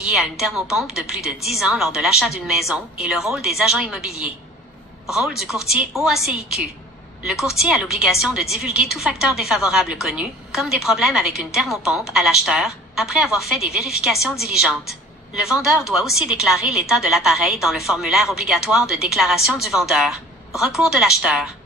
à une thermopompe de plus de 10 ans lors de l'achat d'une maison et le rôle des agents immobiliers. Rôle du courtier OACIQ. Le courtier a l'obligation de divulguer tout facteur défavorable connu, comme des problèmes avec une thermopompe, à l'acheteur, après avoir fait des vérifications diligentes. Le vendeur doit aussi déclarer l'état de l'appareil dans le formulaire obligatoire de déclaration du vendeur. Recours de l'acheteur.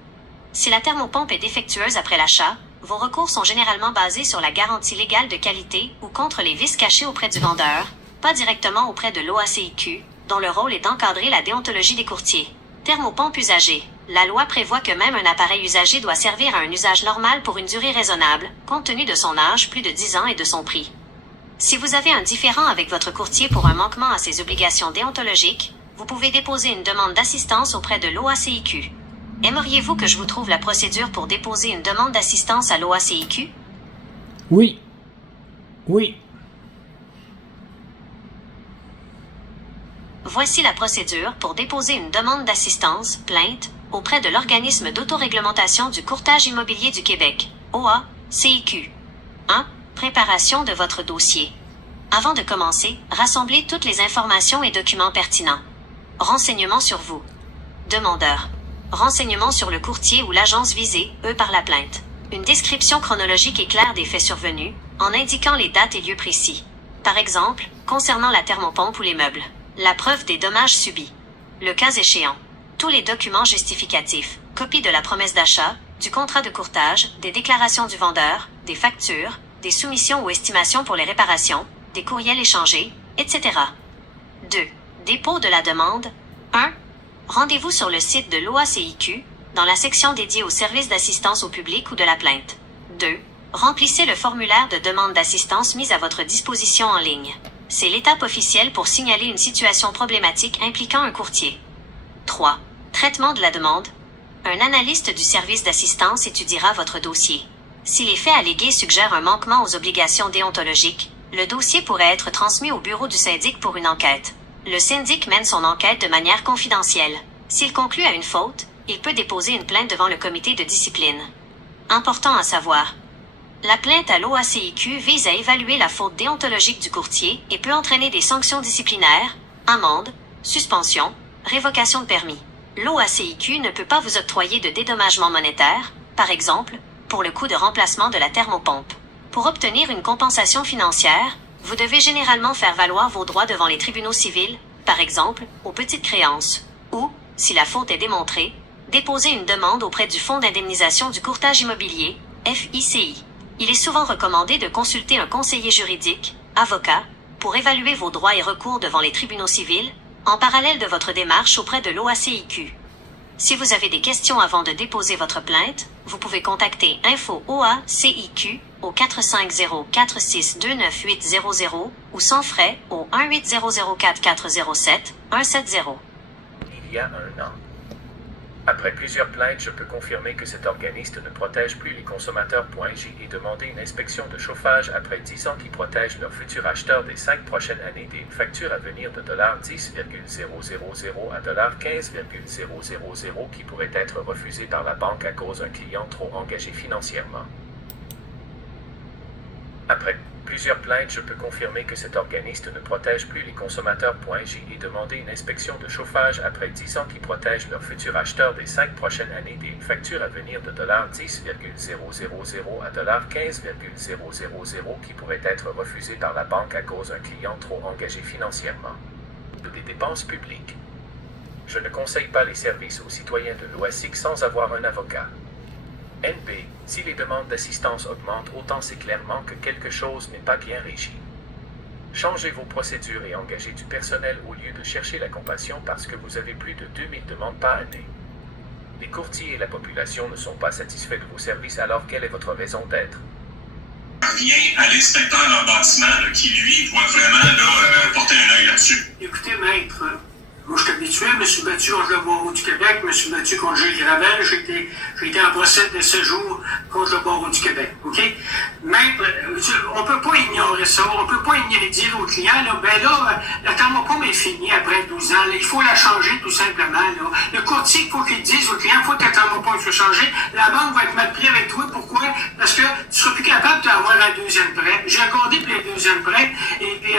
Si la thermopompe est défectueuse après l'achat, vos recours sont généralement basés sur la garantie légale de qualité ou contre les vices cachés auprès du vendeur, pas directement auprès de l'OACIQ, dont le rôle est d'encadrer la déontologie des courtiers. Thermopompe usagée. La loi prévoit que même un appareil usagé doit servir à un usage normal pour une durée raisonnable, compte tenu de son âge, plus de 10 ans, et de son prix. Si vous avez un différend avec votre courtier pour un manquement à ses obligations déontologiques, vous pouvez déposer une demande d'assistance auprès de l'OACIQ. Aimeriez-vous que je vous trouve la procédure pour déposer une demande d'assistance à l'OACIQ? Oui. Oui. Voici la procédure pour déposer une demande d'assistance, plainte, auprès de l'organisme d'autoréglementation du courtage immobilier du Québec, OACIQ. 1. Préparation de votre dossier. Avant de commencer, rassemblez toutes les informations et documents pertinents. Renseignements sur vous. Demandeur. Renseignements sur le courtier ou l'agence visée, eux par la plainte. Une description chronologique et claire des faits survenus, en indiquant les dates et lieux précis. Par exemple, concernant la thermopompe ou les meubles. La preuve des dommages subis. Le cas échéant. Tous les documents justificatifs, copie de la promesse d'achat, du contrat de courtage, des déclarations du vendeur, des factures, des soumissions ou estimations pour les réparations, des courriels échangés, etc. 2. Dépôt de la demande. 1. Rendez-vous sur le site de l'OACIQ, dans la section dédiée aux services d'assistance au public ou de la plainte. 2. Remplissez le formulaire de demande d'assistance mis à votre disposition en ligne. C'est l'étape officielle pour signaler une situation problématique impliquant un courtier. 3. Traitement de la demande. Un analyste du service d'assistance étudiera votre dossier. Si les faits allégués suggèrent un manquement aux obligations déontologiques, le dossier pourrait être transmis au bureau du syndic pour une enquête. Le syndic mène son enquête de manière confidentielle. S'il conclut à une faute, il peut déposer une plainte devant le comité de discipline. Important à savoir. La plainte à l'OACIQ vise à évaluer la faute déontologique du courtier et peut entraîner des sanctions disciplinaires, amende, suspension, révocation de permis. L'OACIQ ne peut pas vous octroyer de dédommagement monétaire, par exemple, pour le coût de remplacement de la thermopompe. Pour obtenir une compensation financière, vous devez généralement faire valoir vos droits devant les tribunaux civils, par exemple, aux petites créances, ou, si la faute est démontrée, déposer une demande auprès du Fonds d'indemnisation du courtage immobilier, FICI. Il est souvent recommandé de consulter un conseiller juridique, avocat, pour évaluer vos droits et recours devant les tribunaux civils, en parallèle de votre démarche auprès de l'OACIQ. Si vous avez des questions avant de déposer votre plainte, vous pouvez contacter Info OACIQ au 450-4629-800 ou sans frais au 1-8004-407-170. Il y a un an. Après plusieurs plaintes, je peux confirmer que cet organisme ne protège plus les consommateurs. J'ai demandé une inspection de chauffage après 10 ans qui protège leurs futurs acheteurs des 5 prochaines années d'une facture à venir de 10,000 à 15,000 qui pourrait être refusée par la banque à cause d'un client trop engagé financièrement. Après plusieurs plaintes, je peux confirmer que cet organisme ne protège plus les consommateurs. J'ai demandé une inspection de chauffage après 10 ans qui protège leurs futurs acheteurs des 5 prochaines années d'une facture à venir de 10,000 à 15,000 qui pourrait être refusée par la banque à cause d'un client trop engagé financièrement. Des dépenses publiques. Je ne conseille pas les services aux citoyens de l'OACIQ sans avoir un avocat. NB, si les demandes d'assistance augmentent autant, c'est clairement que quelque chose n'est pas bien régi. Changez vos procédures et engagez du personnel au lieu de chercher la compassion parce que vous avez plus de 2000 demandes par année. Les courtiers et la population ne sont pas satisfaits de vos services, alors quelle est votre raison d'être? Revient à l'inspecteur en bâtiment qui, lui, doit vraiment porter un œil là-dessus. Écoutez, maître, Moi, je suis habitué, je me suis battu contre le barreau du Québec, je me suis battu contre Gilles Gravel, j'ai été en procès de séjour contre le barreau du Québec, OK? Mais on peut pas ignorer ça, on peut pas dire aux clients, là, ben là, la thermopompe est finie après 12 ans, là, il faut la changer tout simplement, là. Le courtier, il faut qu'il dise aux clients, il faut que ta thermopompe soit changée, la banque va être mal prise avec toi, pourquoi? Parce que tu seras plus capable d'avoir un deuxième prêt. J'ai accordé pour les deuxièmes prêts, et puis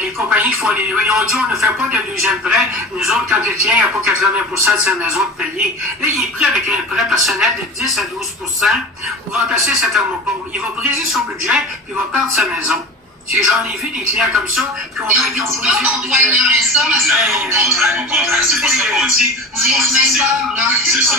les compagnies qui font ils ont dit, on ne fait pas de deuxième prêt. Nous autres, quand le client n'a pas 80% de sa maison de payer, là, il est pris avec un prêt personnel de 10 à 12% pour remplacer sa thermopompe. Il va briser son budget, puis il va perdre sa maison. J'en ai vu des clients comme ça, qui ont Et on dit pas qu'on doit ignorer ça, mais ça, au contraire, c'est pas ça qu'on dit. C'est ça,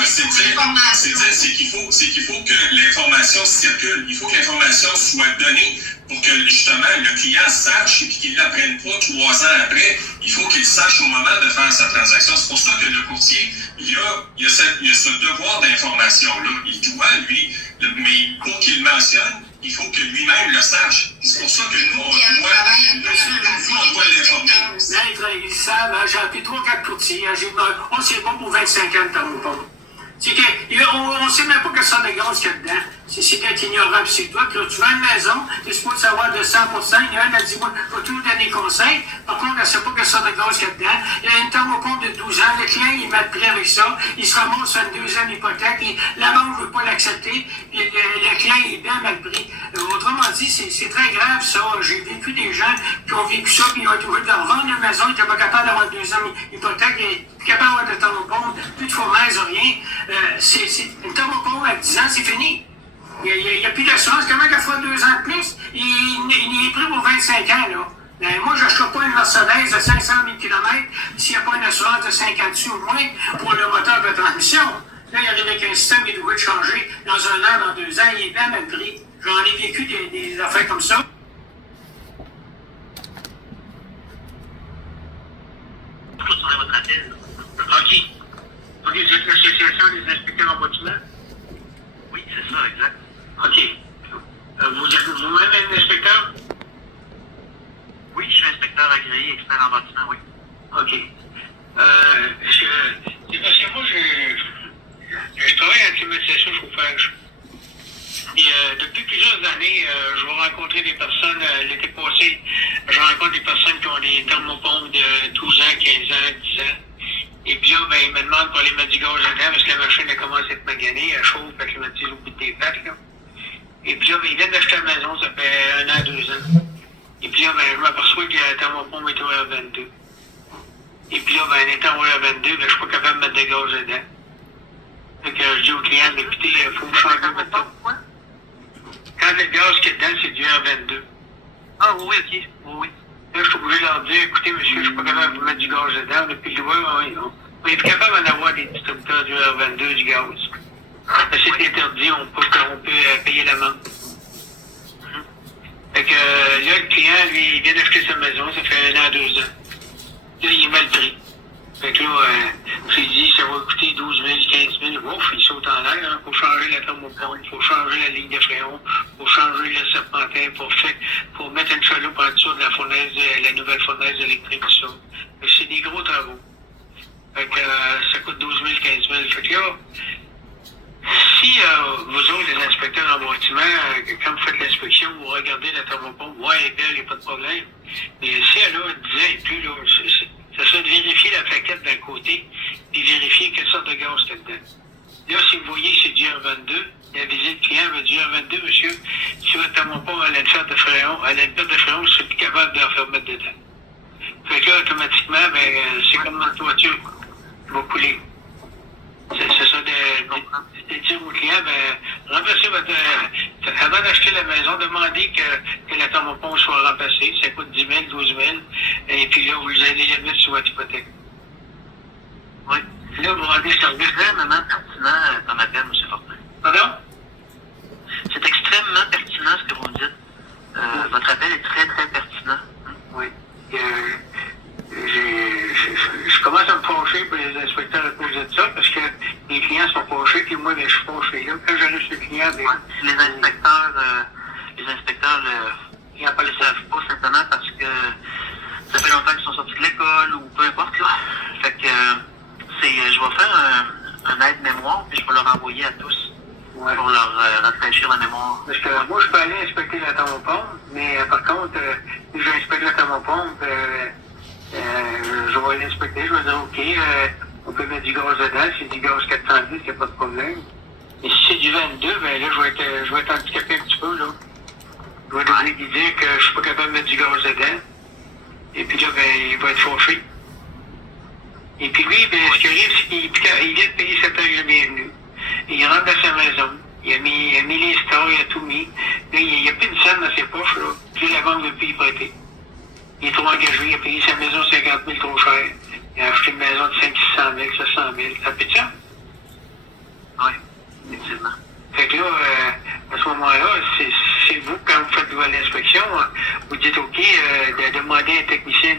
c'est qu'il faut que l'information circule. Il faut que l'information soit donnée pour que justement le client sache et qu'il ne l'apprenne pas 3 ans après. Il faut qu'il sache au moment de faire sa transaction. C'est pour ça que le courtier, il a ce devoir d'information-là. Il doit, lui, mais pour qu'il le mentionne, il faut que lui-même le sache. C'est pour ça que nous, on doit l'informer. Maître, ils savent, j'ai appelé 3-4 courtiers, on s'est bon pour 25 ans de thermopompe. C'est qu'on ne sait même pas que ça de gaz qu'il y a dedans. C'est d'être ignorant, c'est tout. Là, tu vas à une maison, tu es supposé savoir de 100%, il y a un qui a dit, moi, je vais tout donner conseil. Par contre, elle ne sait pas que ça de gaz qu'il y a dedans. Il y a une thermopompe de 12 ans, le client, il est mal pris avec ça, il se ramasse sur une deuxième hypothèque, la banque ne veut pas l'accepter, le client est bien mal pris. Autrement dit, c'est très grave, ça. J'ai vécu des gens qui ont vécu ça, puis ils ont été obligés de revendre leur maison, ils n'étaient pas capables d'avoir une deuxième hypothèque, et plus capables d'avoir de thermopompe, plus de fournaise, rien. Une thermopompe à 10 ans, c'est fini. Il n'y a plus d'assurance. Comment qu'elle fera 2 ans de plus? Il est pris pour 25 ans, là. Moi, je n'achèterai pas une Mercedes de 500 000 km s'il n'y a pas une assurance de 50 sous au moins pour le moteur de transmission. Là, il arrive avec un système qui doit être changé dans 1 an, dans 2 ans. Il est bien mal pris. J'en ai vécu des affaires comme ça. Votre appel. OK. OK, vous êtes l'association des inspecteurs en bâtiment? Oui, c'est ça, exact. OK. Vous êtes vous-même un inspecteur? Oui, je suis inspecteur agréé, expert en bâtiment, oui. OK. C'est parce que moi, je travaille en climatisation chauffage. Et depuis plusieurs années, je vais rencontrer des personnes, l'été passé, je rencontre des personnes qui ont des thermopompes de 12 ans, 15 ans, 10 ans. Et puis là, ben, ils me demandent pour aller mettre du gaz dedans parce que la machine a commencé à être maganée, elle chauffe, elle climatise au bout des pattes, là. Et puis là, ben, ils viennent d'acheter la maison, ça fait 1 an, 2 ans. Et puis là, ben, je m'aperçois que la thermopompe est au R22. Et puis là, ben, étant au R22, ben, je suis pas capable de mettre de gaz dedans. Donc, je dis au client, écoutez, il faut changer de temps. Quand le gaz qui est dedans, c'est du R22. Ah oui, ok. Oui, oui. Là, je suis obligé de leur dire, écoutez, monsieur, je suis pas capable de vous mettre du gaz dedans. Depuis le doigt, on est capable d'en avoir des distributeurs du R22 du gaz. Mais c'est interdit, on peut payer l'amende. Fait que là, le client, lui, il vient d'acheter sa maison, ça fait 1 an, 2 ans. Là, il est mal pris. Fait que là, j'ai dit, ça va coûter 12 000, 15 000. Ouf, il saute en l'air. Il faut changer la thermopompe, il faut changer la ligne de fréon, il faut changer le serpentin pour mettre une chaloupe en dessous de la fournaise, la nouvelle fournaise électrique, tout ça. C'est des gros travaux. Fait que ça coûte 12 000, 15 000. Fait que là, si vous autres, les inspecteurs en bâtiment, quand vous faites l'inspection, vous regardez la thermopompe, ouais, elle est belle, il n'y a pas de problème. Mais si elle a 10 ans et plus, là, ça serait de vérifier la plaquette d'un côté, puis vérifier quelle sorte de gaz qu'il y a dedans. Là, si vous voyez que c'est du R22, la visite client veut dire R22, monsieur, si votre thermopompe a une perte de fréon, je suis plus capable de la faire mettre dedans. Fait que là, automatiquement, ben, c'est comme dans la toiture, il va couler. C'est ça, de dire au client, ben, remplacez votre. Avant d'acheter la maison, demandez que la thermopompe soit remplacée. Ça coûte 10 000, 12 000. Et puis là, vous allez la mettre sur votre hypothèque. Oui. Là, vous rendez service. C'est extrêmement pertinent comme appel, M. Fortin. Pardon? C'est extrêmement pertinent ce que vous me dites. Votre appel est très, très pertinent. Oui. Je commence à me fâcher pour les inspecteurs à cause de ça, parce que les clients sont fâchés, puis moi, ben, je suis fâché. Là, quand j'arrive chez le client, ben, Les inspecteurs, ils ne le savent pas simplement parce que ça fait longtemps qu'ils sont sortis de l'école ou peu importe. Là. mémoire, puis je vais leur envoyer à tous Ouais. pour leur rafraîchir la mémoire. Parce que moi, je peux aller inspecter la thermopompe, mais par contre, si j'inspecte la thermopompe, je vais l'inspecter, je vais dire, OK, on peut mettre du gaz dedans, c'est du gaz 410, il n'y a pas de problème. Et si c'est du 22, ben là, je vais être handicapé un petit peu, là. Je vais devoir lui dire que je suis pas capable de mettre du gaz dedans. Et puis là, ben, il va être fâché. Et puis lui, ben, ce qui arrive, c'est qu'il vient de payer sa taxe de bienvenue. Il rentre dans sa maison. Il a mis les stars, il a tout mis. Là, il n'y a plus une scène dans ses poches, là. Puis la banque ne veut plus y prêter. Il est trop engagé, il a payé sa maison 50 000 trop cher. Il a acheté une maison de 500 000, 700 000. Ça fait ça? Oui, effectivement. Fait que là, à ce moment-là, c'est vous, quand vous faites l'inspection, vous dites OK, de demander à un technicien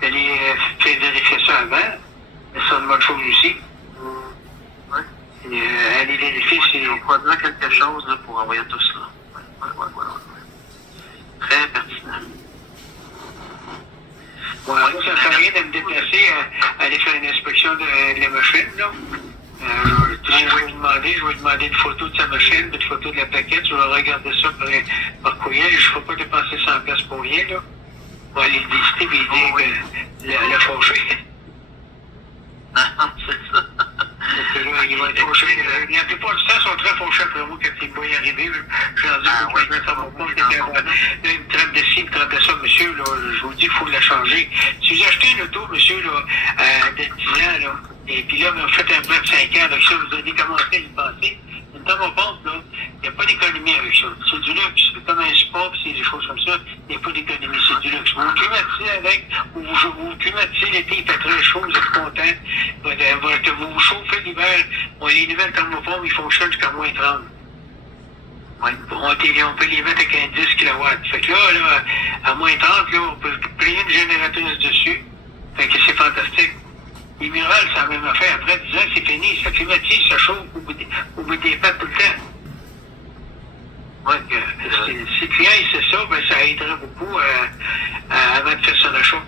d'aller faire vérifier ça avant. C'est une bonne chose aussi. Oui. Aller vérifier si... Je vais produire quelque chose là, pour envoyer tout cela. Ouais. Très pertinent. Bon, moi, ça ne sert à rien de me déplacer à aller faire une inspection de la machine, là. Tout ce que je vais lui demander une photo de sa machine, une photo de la plaquette, je vais regarder ça par courriel, je ne ferai pas dépenser 100$ pour rien, là. Pour aller le visiter et dire que la fâché. C'est ça. Donc là, il va être fâché. La plupart du temps, ils sont très fâchés après moi quand ils me voient arriver. Je leur dis, ça va pas, il me traite de ci, il me traite de ça, monsieur, là, je vous dis, il faut la changer. Si vous achetez une auto, monsieur, là, de 10 ans, là, et puis là, vous faites un plan de 5 ans avec ça, vous allez commencer à y penser. Une thermopompe, là, il n'y a pas d'économie avec ça. C'est du luxe. C'est comme un sport, c'est des choses comme ça. Il n'y a pas d'économie, c'est du luxe. Vous vous climatisez avec, vous climatisez l'été, il fait très chaud, vous êtes content. Vous vous chauffez l'hiver. Les nouvelles thermopompes, ils fonctionnent jusqu'à moins 30. Ouais. On peut les mettre avec un 10 kW. Fait que là, à moins 30, là, on peut payer une génératrice dessus. Fait que c'est fantastique. Les murales, c'est la même affaire. Après 10 ans, c'est fini. Ça climatise, ça chauffe au bout des pattes tout le temps. Ouais, si le client il sait ça, ben, ça aiderait beaucoup avant de faire son achat.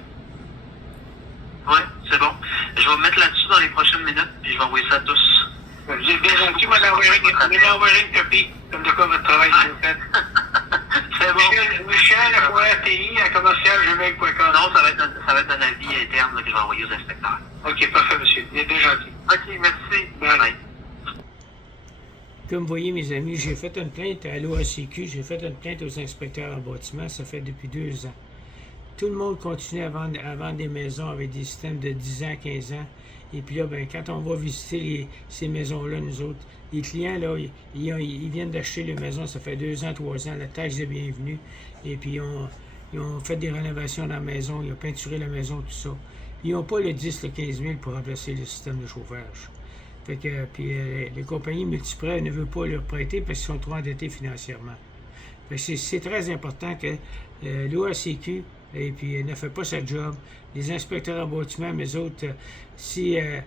Oui, c'est bon. Je vais me mettre là-dessus dans les prochaines minutes, puis je vais envoyer ça à tous. Vous êtes bien gentil, m'en envoyer une copie, comme de quoi votre travail est fait. C'est bon. Michel.ATI à commercial.gmail.com. Non, ça va être un avis interne là, que je vais envoyer aux inspecteurs. OK, parfait, monsieur. Vous êtes bien gentil. OK, merci. Bye. Bye. Comme vous voyez, mes amis, j'ai fait une plainte à l'OACQ, j'ai fait une plainte aux inspecteurs en bâtiment, ça fait depuis 2 ans. Tout le monde continue à vendre des maisons avec des systèmes de 10 ans, 15 ans. Et puis là, ben, quand on va visiter ces maisons-là, nous autres, les clients, là, ils viennent d'acheter les maisons, ça fait 2 ans, 3 ans, la taxe de bienvenue. Et puis, ils ont fait des rénovations dans la maison, ils ont peinturé la maison, tout ça. Ils n'ont pas le 10, le 15 000 pour remplacer le système de chauffage. Fait que, puis les compagnies multiprêts ne veulent pas leur prêter parce qu'ils sont trop endettés financièrement. Fait que c'est très important que l'OACQ ne fait pas sa job. Les inspecteurs en bâtiment, mais autres, s'ils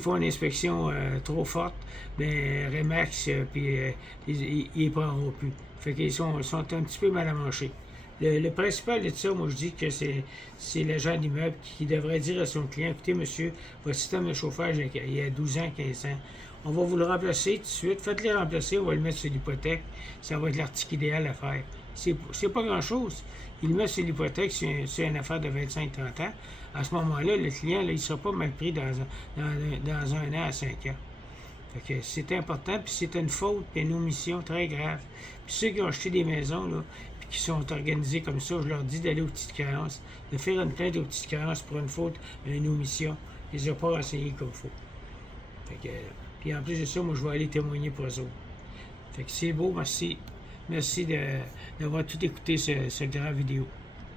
font une inspection trop forte, ben Remax, ils ne prendront plus. Fait qu'ils sont un petit peu mal à manger. Le principal de ça, moi je dis que c'est l'agent d'immeuble qui devrait dire à son client, écoutez monsieur, votre système de chauffage il y a 12 ans, 15 ans, on va vous le remplacer tout de suite, faites-le remplacer, on va le mettre sur l'hypothèque, ça va être l'article idéal à faire. C'est pas grand-chose. Il le met sur l'hypothèque, c'est une affaire de 25-30 ans. À ce moment-là, le client, là, il ne sera pas mal pris dans 1 an à 5 ans. Fait que c'est important, puis c'est une faute et une omission très grave. Puis ceux qui ont acheté des maisons, là, puis qui sont organisés comme ça, je leur dis d'aller aux petites créances, de faire une plainte aux petites créances pour une faute, une omission. Ils ne les ont pas renseignés comme il faut. Fait que, puis en plus de ça, moi, je vais aller témoigner pour eux autres. Fait que c'est beau, merci. Merci d'avoir tout écouté cette grave vidéo.